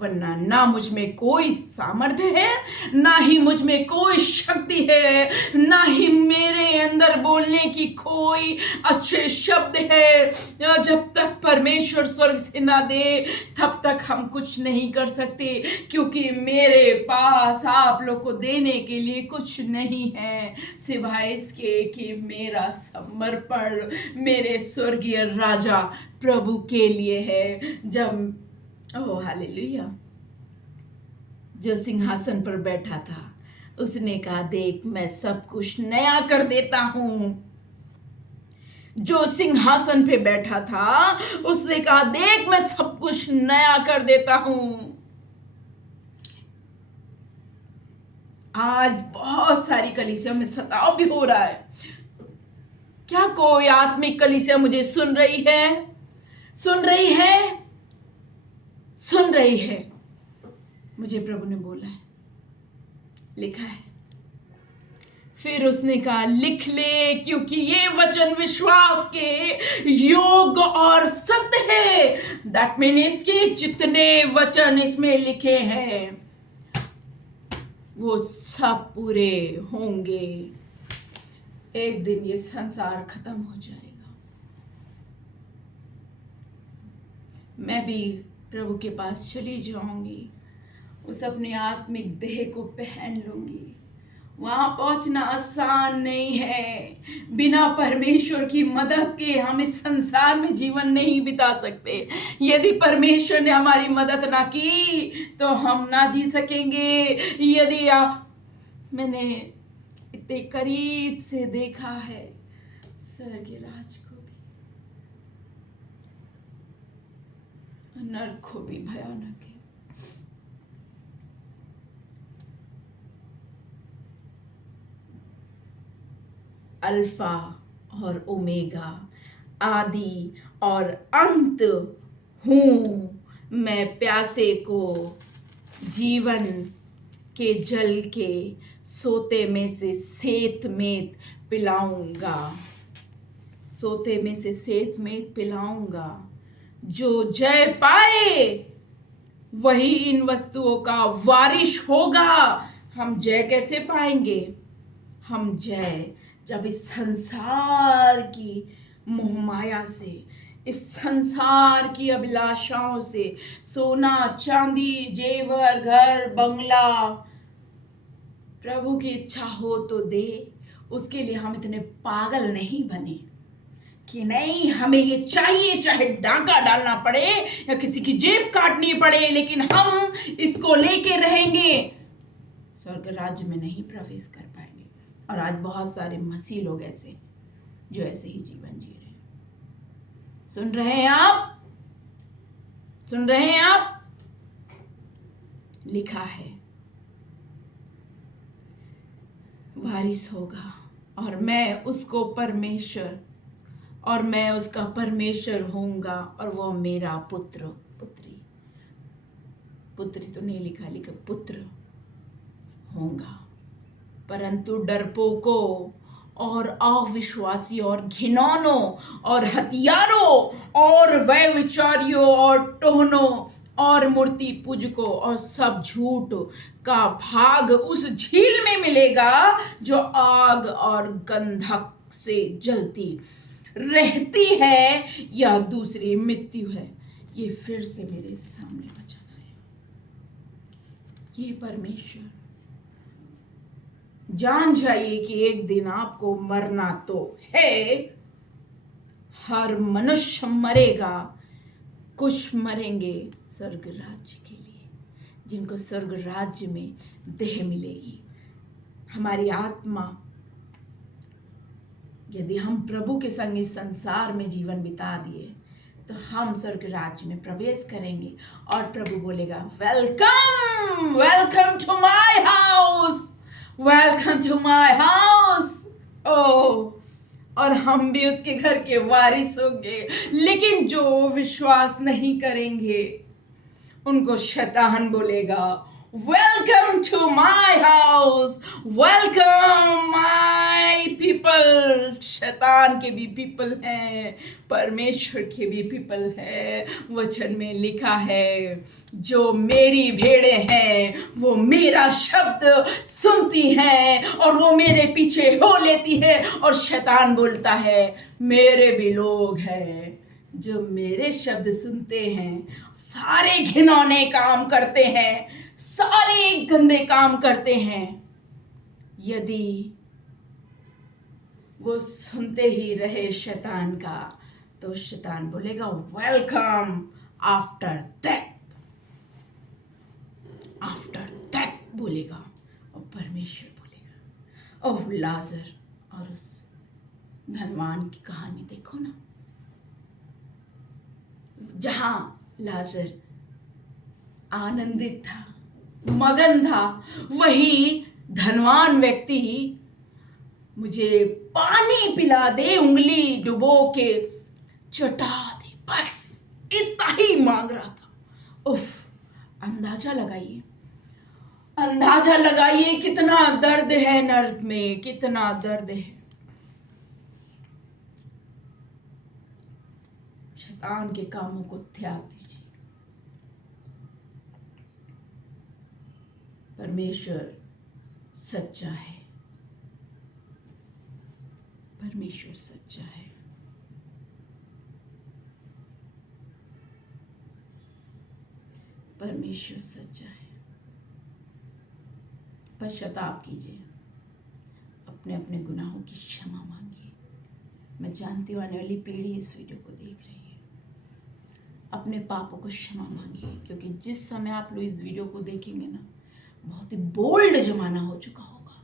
वरना ना मुझ में कोई सामर्थ्य है, ना ही मुझ में कोई शक्ति है, ना ही मेरे अंदर बोलने की कोई अच्छे शब्द है। जब तक परमेश्वर स्वर्ग से ना दे तब तक हम कुछ नहीं कर सकते, क्योंकि मेरे पास आप लोग को देने के लिए कुछ नहीं है, सिवाय इसके कि मेरा समर्पण मेरे स्वर्गीय राजा प्रभु के लिए है। जब ओह हालेलुया, जो सिंहासन पर बैठा था उसने कहा, देख मैं सब कुछ नया कर देता हूं। जो सिंहासन पे बैठा था उसने कहा, देख मैं सब कुछ नया कर देता हूं। आज बहुत सारी कलीसिया में सताव भी हो रहा है। क्या कोई आत्मिक कलीसिया मुझे सुन रही है? सुन रही है? सुन रही है? मुझे प्रभु ने बोला है, लिखा है। फिर उसने कहा, लिख ले, क्योंकि ये वचन विश्वास के योग्य और सत्य है। दैट मीन्स कि जितने वचन इसमें लिखे हैं वो सब पूरे होंगे। एक दिन ये संसार खत्म हो जाएगा। मैं भी प्रभु के पास चली जाऊंगी, उस अपने आत्मिक देह को पहन लूंगी। वहां पहुंचना आसान नहीं है। बिना परमेश्वर की मदद के हम इस संसार में जीवन नहीं बिता सकते। यदि परमेश्वर ने हमारी मदद ना की तो हम ना जी सकेंगे। यदि मैंने इतने करीब से देखा है स्वर्ग राज को भी, नरक को भी भयानक है। अल्फा और ओमेगा, आदि और अंत हूं मैं, प्यासे को जीवन के जल के सोते में से सेत में पिलाऊंगा। सोते में से सेत में पिलाऊंगा। जो जय पाए वही इन वस्तुओं का वारिश होगा। हम जय कैसे पाएंगे? हम जय जब इस संसार की मोहमाया से, इस संसार की अभिलाषाओं से, सोना चांदी जेवर घर बंगला, प्रभु की इच्छा हो तो दे। उसके लिए हम इतने पागल नहीं बने कि नहीं हमें ये चाहिए, चाहे डाका डालना पड़े या किसी की जेब काटनी पड़े, लेकिन हम इसको लेके रहेंगे। स्वर्ग राज्य में नहीं प्रवेश कर पाएंगे। और आज बहुत सारे मसीह लोग ऐसे जो ऐसे ही जीवन जी रहे हैं। सुन रहे हैं आप? सुन रहे हैं आप? लिखा है वारिस होगा और मैं उसको परमेश्वर, और मैं उसका परमेश्वर होऊंगा और वो मेरा पुत्र, पुत्री, पुत्री तो नहीं लिखा, लेकिन पुत्र होगा। परंतु डरपोकों और अविश्वासी और घिनौनों और हथियारों और व्यभिचारियों और टोहनों और मूर्ति पूजकों और सब झूठ का भाग उस झील में मिलेगा जो आग और गंधक से जलती रहती है। यह दूसरी मृत्यु है। ये फिर से मेरे सामने वचन आया। ये परमेश्वर, जान जाइए कि एक दिन आपको मरना तो है। हर मनुष्य मरेगा। कुछ मरेंगे स्वर्ग राज्य के लिए, जिनको स्वर्ग राज्य में देह मिलेगी। हमारी आत्मा, यदि हम प्रभु के संग इस संसार में जीवन बिता दिए तो हम स्वर्ग राज्य में प्रवेश करेंगे और प्रभु बोलेगा, welcome, welcome to my house, welcome to my house. ओ, और हम भी उसके घर के वारिस होंगे। लेकिन जो विश्वास नहीं करेंगे उनको शैतान बोलेगा, welcome to my house, welcome my people. शैतान के भी पीपल हैं, परमेश्वर के भी पीपल है। वचन में लिखा है, जो मेरी भेड़ें हैं वो मेरा शब्द सुनती हैं और वो मेरे पीछे हो लेती है। और शैतान बोलता है, मेरे भी लोग हैं जो मेरे शब्द सुनते हैं, सारे घिनौने काम करते हैं, सारे गंदे काम करते हैं। यदि वो सुनते ही रहे शैतान का, तो शैतान बोलेगा, welcome after death, after death बोलेगा। और परमेश्वर बोलेगा, ओह लाजर और उस धनवान की कहानी देखो ना, जहां लाजर आनंदित था, मगन था, वही धनवान व्यक्ति मुझे पानी पिला दे, उंगली डुबो के चटा दे, बस इतना ही मांग रहा था। उफ, अंदाजा लगाइए, अंदाजा लगाइए कितना दर्द है नर्क में, कितना दर्द है। शैतान के कामों को त्याग दीजिए। परमेश्वर सच्चा है, परमेश्वर सच्चा है। परमेश्वर सच्चा है। पश्चाताप कीजिए, अपने अपने गुनाहों की क्षमा मांगिए। मैं जानती हूँ आने वाली पीढ़ी इस वीडियो को देख रही है। अपने पापों को क्षमा मांगिए, क्योंकि जिस समय आप लोग इस वीडियो को देखेंगे ना, बहुत ही बोल्ड जमाना हो चुका होगा।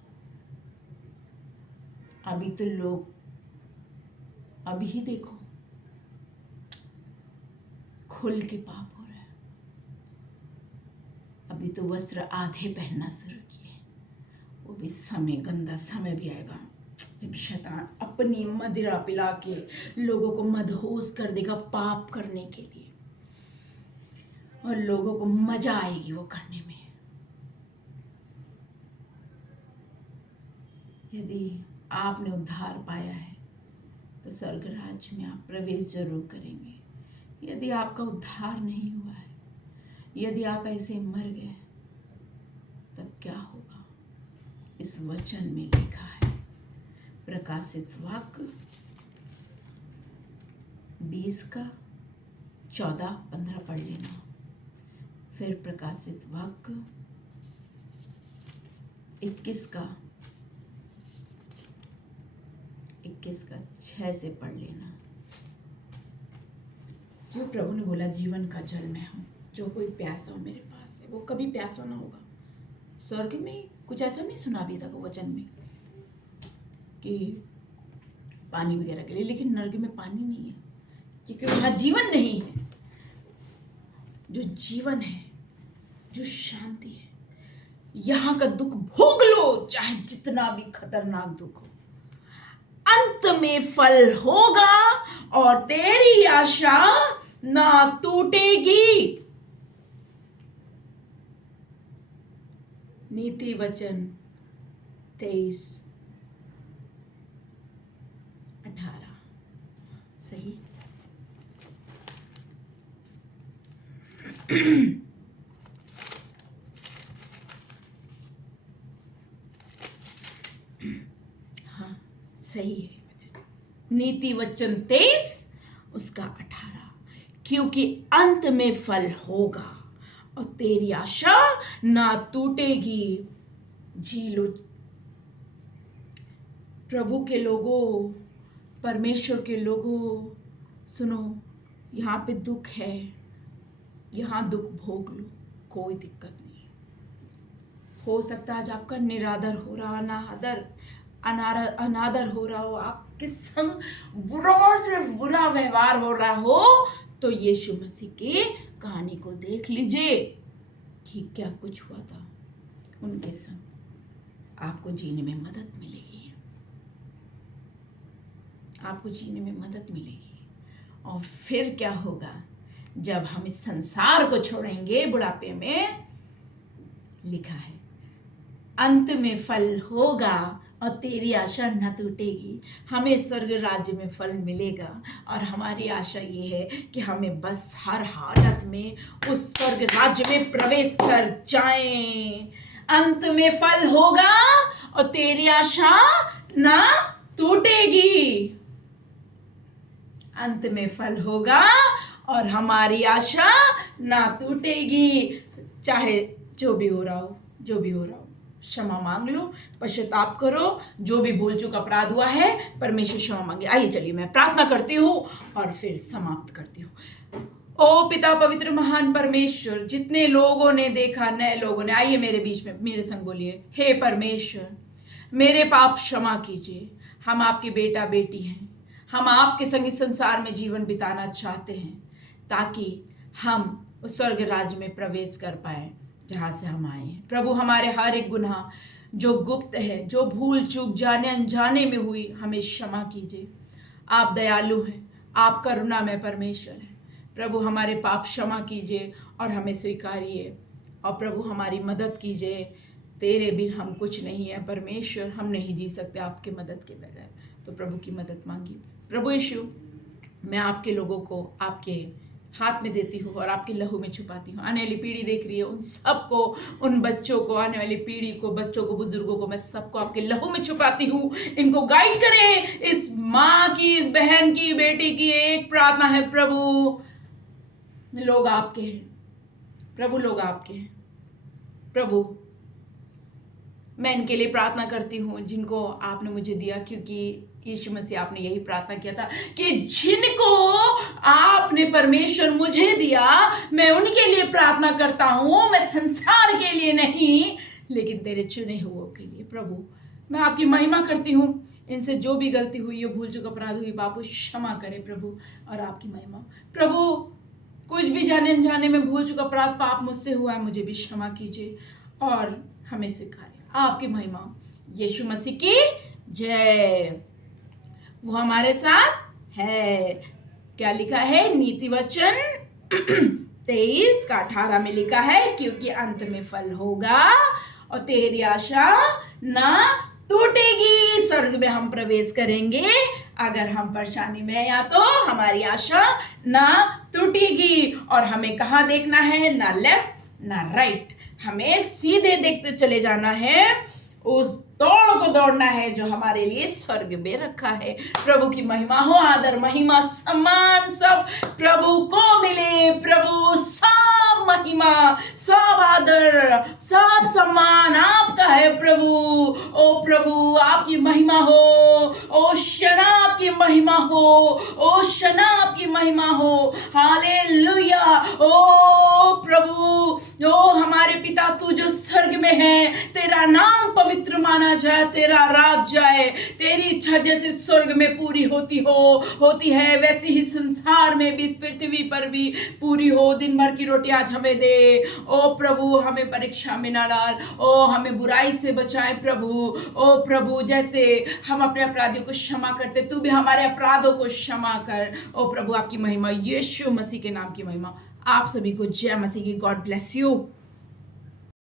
अभी तो लोग, अभी ही देखो, खुल के पाप हो रहा है। अभी तो वस्त्र आधे पहनना शुरू किए। वो भी समय, गंदा समय भी आएगा जब शैतान अपनी मदिरा पिला के लोगों को मदहोश कर देगा पाप करने के लिए, और लोगों को मजा आएगी वो करने में। यदि आपने उद्धार पाया है तो स्वर्ग राज्य में आप प्रवेश जरूर करेंगे। यदि आपका उद्धार नहीं हुआ है, यदि आप ऐसे मर गए, तब क्या होगा? इस वचन में लिखा है। प्रकाशित वाक्य 20 का 14-15 पढ़ लेना। फिर प्रकाशित वाक्य 21 का 6 से पढ़ लेना। जो प्रभु ने बोला, जीवन का जल मैं हूं, जो कोई प्यासा हो मेरे पास है, वो कभी प्यासा ना होगा। स्वर्ग में कुछ ऐसा नहीं सुना अभी तक वचन में कि पानी वगैरह के लिए, लेकिन नरक में पानी नहीं है, क्योंकि वहां जीवन नहीं है। जो जीवन है, जो शांति है, यहां का दुख भोग लो, चाहे जितना भी खतरनाक दुख हो। अंत में फल होगा और तेरी आशा ना टूटेगी। नीति वचन 23:18 सही। हाँ सही है। नीति वचन 23 उसका 18, क्योंकि अंत में फल होगा और तेरी आशा ना टूटेगी। जी लो प्रभु के लोगों, परमेश्वर के लोगों, सुनो, यहाँ पे दुख है, यहाँ दुख भोग लो, कोई दिक्कत नहीं। हो सकता है आज आपका निरादर हो रहा, अनादर हो रहा हो, आपके संग बुरा से बुरा व्यवहार हो रहा हो, तो यीशु मसीह की कहानी को देख लीजिए कि क्या कुछ हुआ था उनके संग। आपको जीने में मदद मिलेगी, आपको जीने में मदद मिलेगी। और फिर क्या होगा जब हम इस संसार को छोड़ेंगे बुढ़ापे में? लिखा है अंत में फल होगा और तेरी आशा न टूटेगी। हमें स्वर्ग राज्य में फल मिलेगा और हमारी आशा ये है कि हमें बस हर हालत में उस स्वर्ग राज्य में प्रवेश कर जाएं। अंत में फल होगा और तेरी आशा न टूटेगी। अंत में फल होगा और हमारी आशा ना टूटेगी। चाहे जो भी हो रहा हो, जो भी हो रहा हो, क्षमा मांग लो, पश्चाताप करो। जो भी भूल चूक अपराध हुआ है, परमेश्वर क्षमा मांगे। आइए चलिए मैं प्रार्थना करती हूँ और फिर समाप्त करती हूँ। ओ पिता पवित्र महान परमेश्वर, जितने लोगों ने देखा, नए लोगों ने, आइए मेरे बीच में मेरे संग बोलिए, हे परमेश्वर मेरे पाप क्षमा कीजिए। हम आपके बेटा बेटी हैं, हम आपके संग इस संसार में जीवन बिताना चाहते हैं ताकि हम उस स्वर्ग राज्य में प्रवेश कर पाए जहाँ से हम आए हैं। प्रभु हमारे हर एक गुनाह जो गुप्त है, जो भूल चूक जाने अनजाने में हुई, हमें क्षमा कीजिए। आप दयालु हैं, आप करुणामय परमेश्वर हैं। प्रभु हमारे पाप क्षमा कीजिए और हमें स्वीकारिए, और प्रभु हमारी मदद कीजिए। तेरे बिन हम कुछ नहीं है परमेश्वर, हम नहीं जी सकते आपके मदद के बगैर। तो प्रभु की मदद मांगिए। प्रभु यीशु, मैं आपके लोगों को आपके हाथ में देती हूँ और आपके लहू में छुपाती हूँ। आने वाली पीढ़ी देख रही है, उन सबको, उन बच्चों को, आने वाली पीढ़ी को, बच्चों को, बुजुर्गों को, मैं सबको आपके लहू में छुपाती हूँ। इनको गाइड करें। इस माँ की, इस बहन की, बेटी की एक प्रार्थना है प्रभु, लोग आपके हैं, प्रभु लोग आपके हैं। प्रभु, मैं इनके लिए प्रार्थना करती हूँ जिनको आपने मुझे दिया, क्योंकि यीशु मसीह आपने यही प्रार्थना किया था कि जिनको आपने परमेश्वर मुझे दिया, मैं उनके लिए प्रार्थना करता हूँ, मैं संसार के लिए नहीं लेकिन तेरे चुने हुओं के लिए। प्रभु, मैं आपकी महिमा करती हूँ। इनसे जो भी गलती हुई है, भूल चूक अपराध हुई, बापू क्षमा करे प्रभु, और आपकी महिमा। प्रभु, कुछ भी जाने अनजाने में भूल चूक अपराध पाप मुझसे हुआ है, मुझे भी क्षमा कीजिए और हमें स्वीकारिए। आपकी महिमा। यीशु मसीह की जय। वो हमारे साथ है। क्या लिखा है? नीति वचन 23:18 में लिखा है, क्योंकि अंत में फल होगा और तेरी आशा ना टूटेगी। स्वर्ग में हम प्रवेश करेंगे अगर हम परेशानी में हैं, या तो हमारी आशा ना टूटेगी। और हमें कहाँ देखना है? ना लेफ्ट ना राइट, हमें सीधे देखते चले जाना है। उस दौड़ को दौड़ना है जो हमारे लिए स्वर्ग में रखा है। प्रभु की महिमा हो। आदर महिमा सम्मान सब प्रभु को मिले। प्रभु, सब महिमा, सब आदर, सब सम्मान आपका है प्रभु। ओ प्रभु, आपकी महिमा हो। ओ शना आपकी महिमा हो। ओ शना आपकी महिमा हो। हालेलुया। ओ प्रभु, ओ हमारे पिता, तू जो स्वर्ग में है, तेरा नाम पवित्र माना जाए, तेरा राज जाए, तेरी इच्छा जैसे स्वर्ग में पूरी होती है, वैसे ही संसार में भी, इस पृथ्वी पर भी पूरी हो। दिन भर की रोटी आज हमें दे। ओ प्रभु, हमें परीक्षा में ना डाल। ओ हमें बुराई से बचाए प्रभु। ओ प्रभु, जैसे हम अपने अपराधियों को क्षमा करते, तू भी हमारे अपराधों को क्षमा कर। ओ प्रभु, आपकी महिमा, यीशु मसीह के नाम की महिमा। आप सभी को जय मसीह की। God bless you.